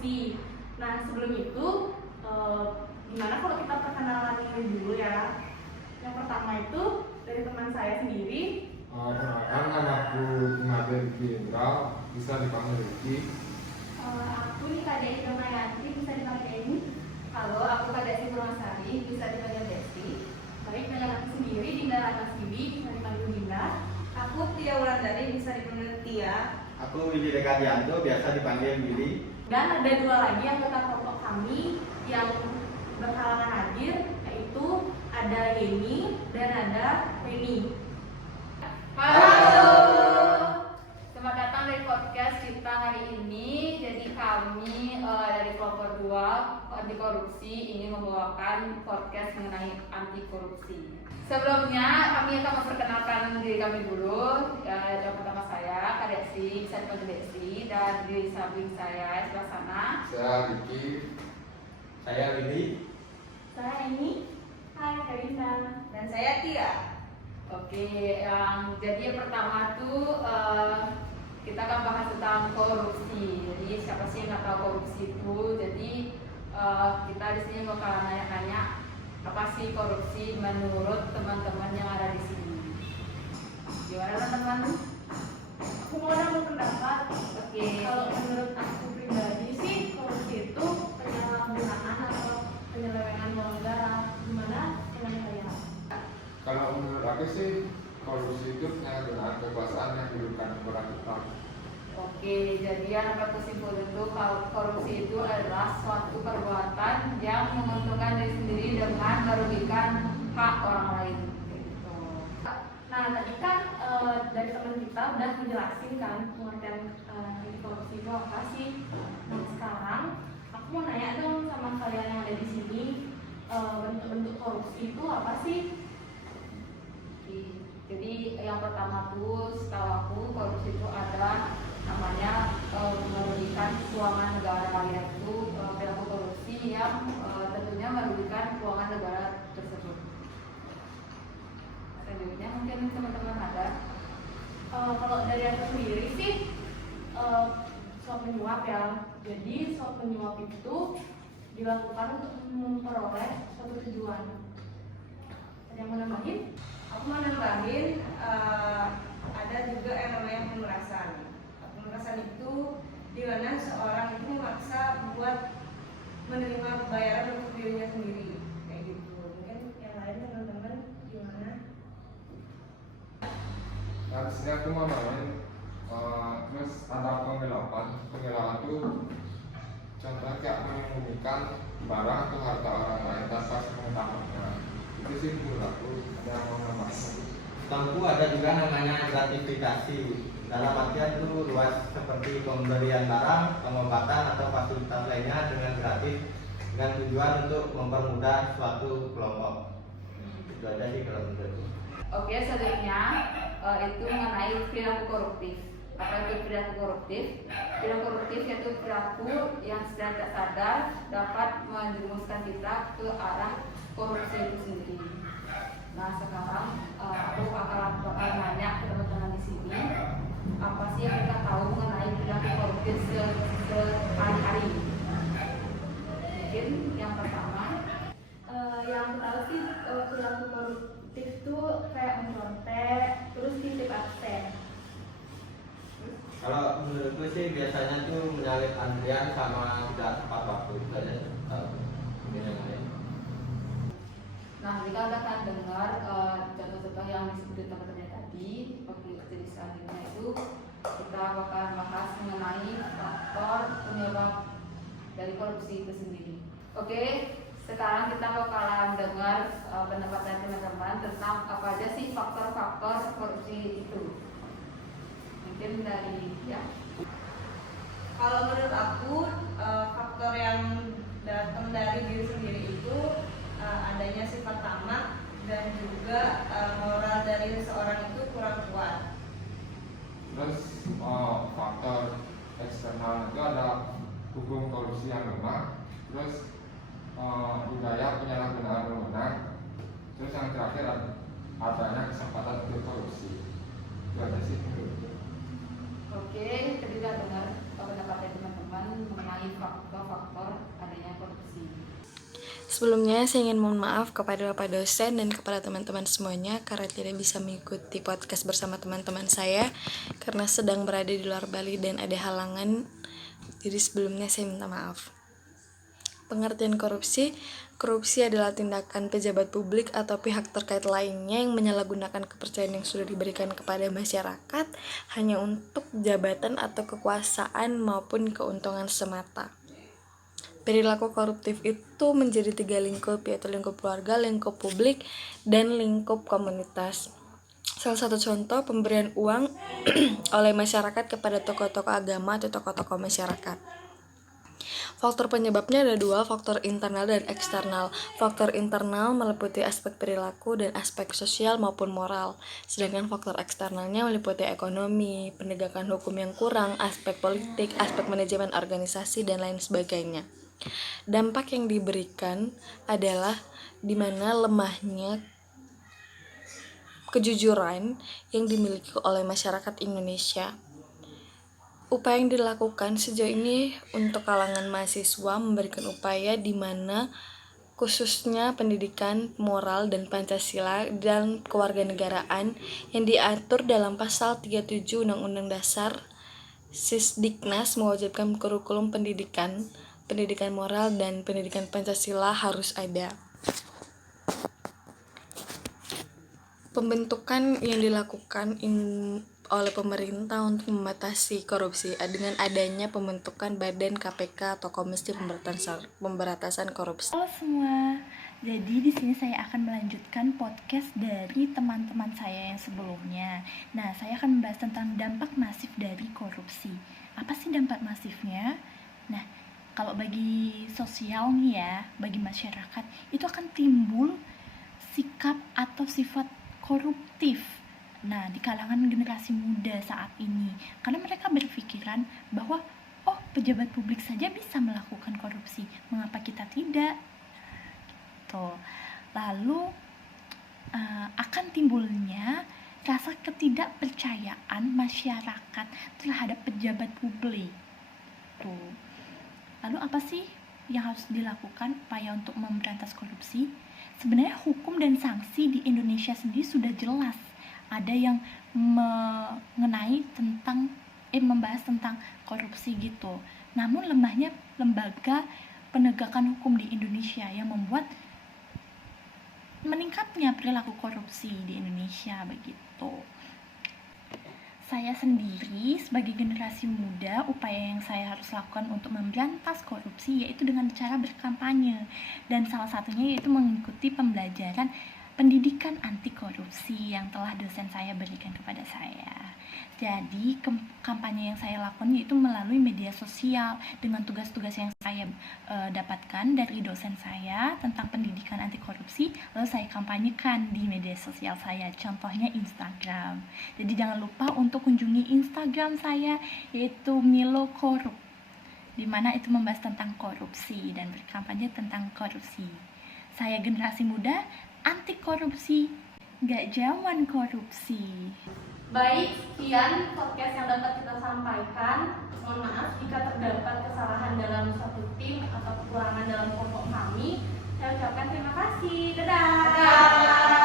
korupsi. Nah sebelum itu gimana kalau kita perkenalan dulu ya. Yang pertama itu dari teman saya sendiri. Perkenalkan, nama aku Nabil Riki Indra, bisa dipanggil Riki. Aku nih Kak Desi Damayanti, bisa dipanggil Eni. Halo, aku Kak Desi Purwasari, bisa dipanggil Desi. Baik, dengan aku sendiri Dinda Ratnasibi, bisa dipanggil Dinda. Aku Tia Wulandari, bisa dipanggil Tia. Aku Willy Dekadianto, biasa dipanggil Willy. Dan ada dua lagi anggota kelompok kami yang berhalangan hadir, yaitu ada Yeni dan ada Reni. Halo, selamat datang di podcast kita hari ini. Jadi kami dari kelompok 2 anti korupsi ingin membawakan podcast mengenai anti korupsi. Sebelumnya kami akan memperkenalkan diri kami dulu. Yang pertama saya Kak Desi, bisa dipanggil Desi, dan di samping saya sebelah sana. Saya Riki. Saya Willy. Saya Eni. Hai Karinda. Dan saya Tia. Oke, jadi yang pertama tuh kita akan bahas tentang korupsi. Jadi siapa sih yang nggak tahu korupsi itu? Jadi kita di sini bakal nanya-nanya apa sih korupsi menurut teman-teman yang ada di sini. Gimana teman-teman? Aku mau nambah pendapat. Oke. Kalau menurut aku pribadi sih korupsi itu penyalahgunaan atau penyelewengan uang negara. Gimana dengan kalian? Kalau menurut aku sih, korupsi itu penyalahgunaan kekuasaan yang diberikan kepada kita. Oke, jadi yang dapat kesimpulan itu kalau korupsi itu adalah suatu perbuatan yang menguntungkan diri sendiri dengan merugikan hak orang lain. Gitu. Nah tadi kan dari teman kita udah menjelasin kan pengertian dari korupsi itu apa sih. Nah sekarang aku mau nanya dong sama kalian yang ada di sini, bentuk-bentuk korupsi itu apa sih? Jadi yang pertama tuh setahu aku korupsi itu ada namanya merugikan keuangan negara, yaitu perilaku korupsi yang tentunya merugikan keuangan negara tersebut. Selanjutnya mungkin teman-teman ada. Kalau dari aku sendiri sih suap menyuap ya. Jadi suap menyuap itu dilakukan untuk memperoleh suatu tujuan. Ada yang mau nambahin? Aku mau nambahin ada juga yang namanya pemerasan. Pemerasan itu di mana seorang itu memaksa buat menerima bayaran untuk dirinya sendiri, kayak gitu. Mungkin yang lain teman-teman gimana? Nah, di sini aku mau namain, terus ada penggelapan. Penggelapan itu contohnya kayak menyembunyikan barang atau harta orang lain tanpa sepengetahuannya. Itu sih menurut aku. Ada yang mau namain? Tentu ada juga namanya gratifikasi. Dalam artian itu luas seperti pemberian barang, pengobatan atau fasilitas lainnya dengan gratis dengan tujuan untuk mempermudah suatu kelompok. Itu aja sih kalau menurutku. Oke, selanjutnya itu mengenai perilaku koruptif. Apa itu perilaku koruptif? Perilaku koruptif yaitu perilaku yang secara tidak sadar dapat menjerumuskan kita ke arah korupsi itu sendiri. Nah sekarang aku bakal nanya ke teman-teman di sini, apa sih yang kita tahu mengenai perilaku koruptif sehari-hari? Mungkin yang pertama. Yang aku tahu sih perilaku koruptif itu kayak mencontek, terus titip absen. Kalau menurutku sih biasanya tuh menyalip antrian sama tidak tepat waktu. Itu aja sih. Mungkin yang lain. Nah, jika Anda akan dengar contoh-contoh yang disebut teman-teman tadi, oke, jadi selanjutnya itu kita bakal bahas mengenai faktor penyebab dari korupsi itu sendiri. Oke, sekarang kita bakalan dengar pendapat dari teman-teman tentang apa aja sih faktor-faktor korupsi itu. Mungkin dari ya. Kalau menurut aku faktor yang datang dari diri sendiri itu adanya sifat tamak dan juga moral dari seseorang itu kurang kuat. Terus faktor eksternal itu ada hukum korupsi yang lemah, terus budaya penyalahgunaan wewenang, terus yang terakhir adanya kesempatan untuk korupsi. Itu aja sih menurutku. Oke, tadi kita dengar pendapat dari teman-teman mengenai faktor Sebelumnya saya ingin mohon maaf kepada Bapak dosen dan kepada teman-teman semuanya karena tidak bisa mengikuti podcast bersama teman-teman saya karena sedang berada di luar Bali dan ada halangan. Jadi sebelumnya saya minta maaf. Pengertian korupsi. Korupsi adalah tindakan pejabat publik atau pihak terkait lainnya yang menyalahgunakan kepercayaan yang sudah diberikan kepada masyarakat hanya untuk jabatan atau kekuasaan maupun keuntungan semata. Perilaku koruptif itu menjadi 3 lingkup, yaitu lingkup keluarga, lingkup publik, dan lingkup komunitas. Salah satu contoh pemberian uang oleh masyarakat kepada tokoh-tokoh agama atau tokoh-tokoh masyarakat. Faktor penyebabnya ada 2, faktor internal dan eksternal. Faktor internal meliputi aspek perilaku dan aspek sosial maupun moral, sedangkan faktor eksternalnya meliputi ekonomi, penegakan hukum yang kurang, aspek politik, aspek manajemen organisasi, dan lain sebagainya. Dampak yang diberikan adalah di mana lemahnya kejujuran yang dimiliki oleh masyarakat Indonesia. Upaya yang dilakukan sejauh ini untuk kalangan mahasiswa memberikan upaya di mana khususnya pendidikan moral dan Pancasila dan kewarganegaraan yang diatur dalam pasal 37 Undang-Undang Dasar. Sisdiknas mewajibkan kurikulum pendidikan moral dan pendidikan Pancasila harus ada. Pembentukan yang dilakukan oleh pemerintah untuk membatasi korupsi dengan adanya pembentukan Badan KPK atau Komisi Pemberantasan Korupsi. Halo semua, jadi di sini saya akan melanjutkan podcast dari teman-teman saya yang sebelumnya. Nah, saya akan membahas tentang dampak masif dari korupsi. Apa sih dampak masifnya? Nah, kalau bagi sosial nih ya, bagi masyarakat, itu akan timbul sikap atau sifat koruptif. Nah, di kalangan generasi muda saat ini, karena mereka berpikiran bahwa pejabat publik saja bisa melakukan korupsi, mengapa kita tidak? Tuh. Lalu akan timbulnya rasa ketidakpercayaan masyarakat terhadap pejabat publik. Tuh. Lalu apa sih yang harus dilakukan upaya untuk memberantas korupsi? Sebenarnya hukum dan sanksi di Indonesia sendiri sudah jelas. Ada yang membahas tentang korupsi gitu. Namun lemahnya lembaga penegakan hukum di Indonesia yang membuat meningkatnya perilaku korupsi di Indonesia begitu. Saya sendiri sebagai generasi muda, upaya yang saya harus lakukan untuk memberantas korupsi yaitu dengan cara berkampanye, dan salah satunya yaitu mengikuti pembelajaran pendidikan anti korupsi yang telah dosen saya berikan kepada saya. Jadi kampanye yang saya lakukan yaitu melalui media sosial dengan tugas-tugas yang saya dapatkan dari dosen saya tentang pendidikan anti korupsi, lalu saya kampanyekan di media sosial saya, contohnya Instagram. Jadi jangan lupa untuk kunjungi Instagram saya yaitu Milo Korup, di mana itu membahas tentang korupsi dan berkampanye tentang korupsi. Saya generasi muda anti korupsi, gak zaman korupsi. Baik, sekian podcast yang dapat kita sampaikan. Mohon maaf jika terdapat kesalahan dalam suatu tim atau kekurangan dalam kelompok kami. Saya ucapkan terima kasih. Dadah.